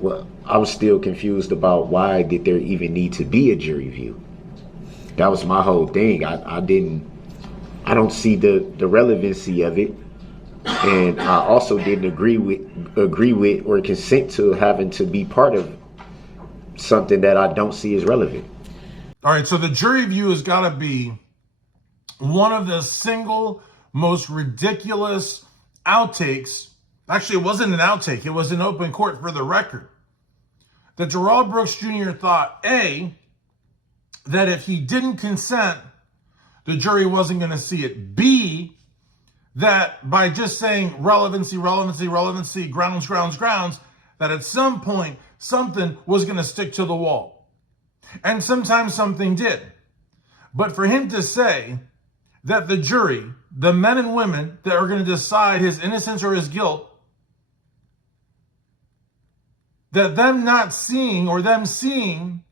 Well, I was still confused about why did there even need to be a jury view. That was my whole thing. I don't see the relevancy of it, and I also didn't agree with or consent to having to be part of something that I don't see as relevant. All right, so the jury view has got to be one of the single most ridiculous outtakes. Actually, it wasn't an outtake, it was an open court for the record. That Darrell Brooks Jr. thought, A, that if he didn't consent, the jury wasn't going to see it. B, that by just saying relevancy, grounds, that at some point something was going to stick to the wall. And sometimes something did. But for him to say that the jury, the men and women that are going to decide his innocence or his guilt, that them not seeing or them seeing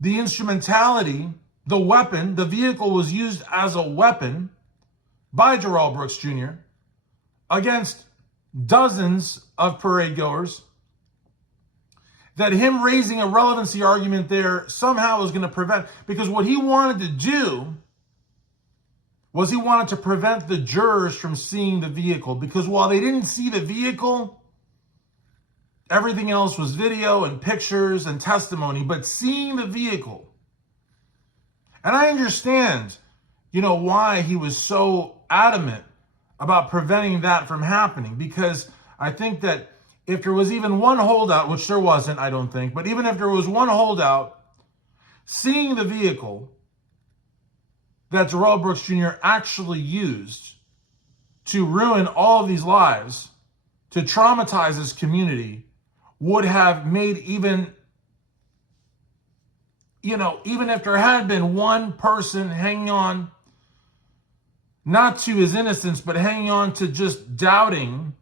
the instrumentality, the weapon, the vehicle was used as a weapon by Darrell Brooks Jr. against dozens of parade goers, that him raising a relevancy argument there somehow was going to prevent, because what he wanted to do was he wanted to prevent the jurors from seeing the vehicle, because while they didn't see the vehicle, everything else was video and pictures and testimony, but seeing the vehicle. And I understand, why he was so adamant about preventing that from happening, because I think that if there was even one holdout, which there wasn't, I don't think, but even if there was one holdout, seeing the vehicle that Darrell Brooks Jr. actually used to ruin all of these lives, to traumatize this community, would have made even if there had been one person hanging on, not to his innocence, but hanging on to just doubting,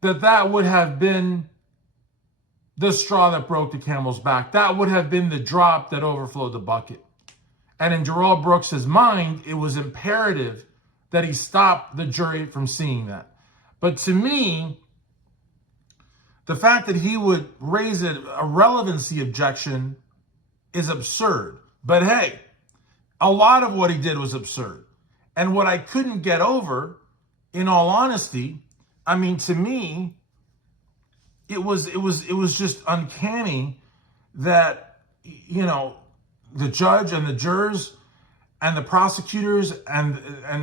that would have been the straw that broke the camel's back. That would have been the drop that overflowed the bucket. And in Darrell Brooks' mind, it was imperative that he stop the jury from seeing that. But to me, the fact that he would raise a relevancy objection is absurd. But hey, a lot of what he did was absurd. And what I couldn't get over, in all honesty, to me, it was just uncanny that, the judge and the jurors and the prosecutors and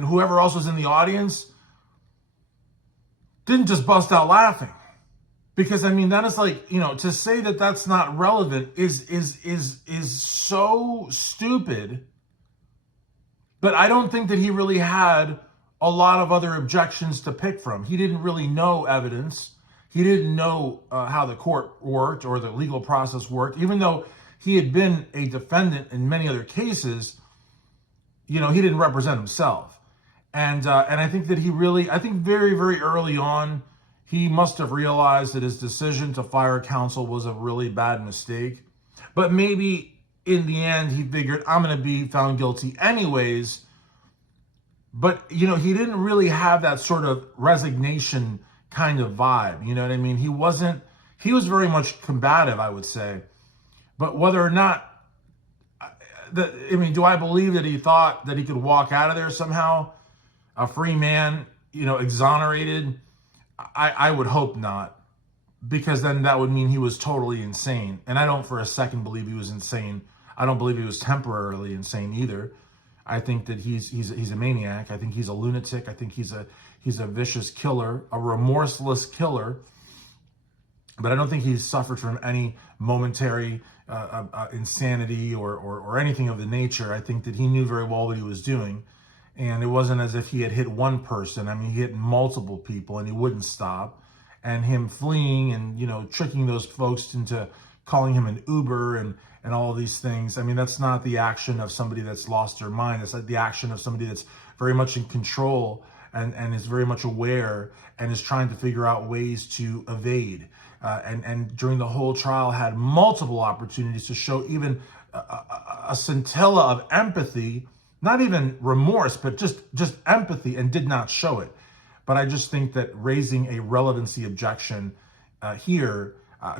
whoever else was in the audience didn't just bust out laughing. Because that is like, to say that that's not relevant is so stupid. But I don't think that he really had a lot of other objections to pick from. He didn't really know evidence. He didn't know how the court worked or the legal process worked. Even though he had been a defendant in many other cases, he didn't represent himself. And I think that I think very, very early on, he must have realized that his decision to fire counsel was a really bad mistake. But maybe in the end, he figured, I'm going to be found guilty anyways. But, he didn't really have that sort of resignation kind of vibe. You know what I mean? He was very much combative, I would say. But whether or not, do I believe that he thought that he could walk out of there somehow, a free man, exonerated? I would hope not, because then that would mean he was totally insane. And I don't for a second believe he was insane. I don't believe he was temporarily insane either. I think that he's a maniac. I think he's a lunatic. I think he's a vicious killer, a remorseless killer. But I don't think he's suffered from any momentary insanity or anything of the nature. I think that he knew very well what he was doing. And it wasn't as if he had hit one person. He hit multiple people and he wouldn't stop. And him fleeing and, tricking those folks into calling him an Uber and all of these things. That's not the action of somebody that's lost their mind. It's like the action of somebody that's very much in control and is very much aware and is trying to figure out ways to evade. And during the whole trial had multiple opportunities to show even a scintilla of empathy, not even remorse, but just empathy, and did not show it. But I just think that raising a relevancy objection here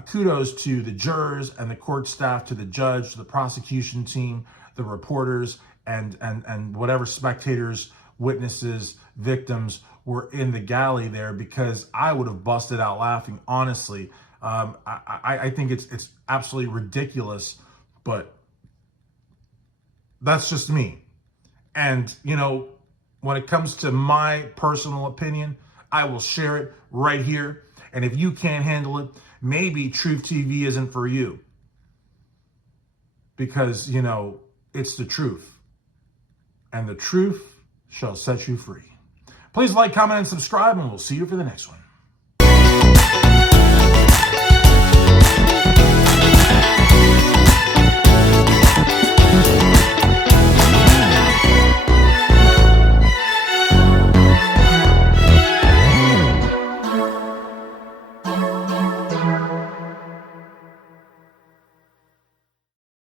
kudos to the jurors and the court staff, to the judge, to the prosecution team, the reporters, and whatever spectators, witnesses, victims were in the galley there, because I would have busted out laughing, honestly. I think it's absolutely ridiculous, but that's just me. And, you know, when it comes to my personal opinion, I will share it right here. And if you can't handle it, maybe Truth TV isn't for you. Because, you know, it's the truth. And the truth shall set you free. Please like, comment, and subscribe, and we'll see you for the next one.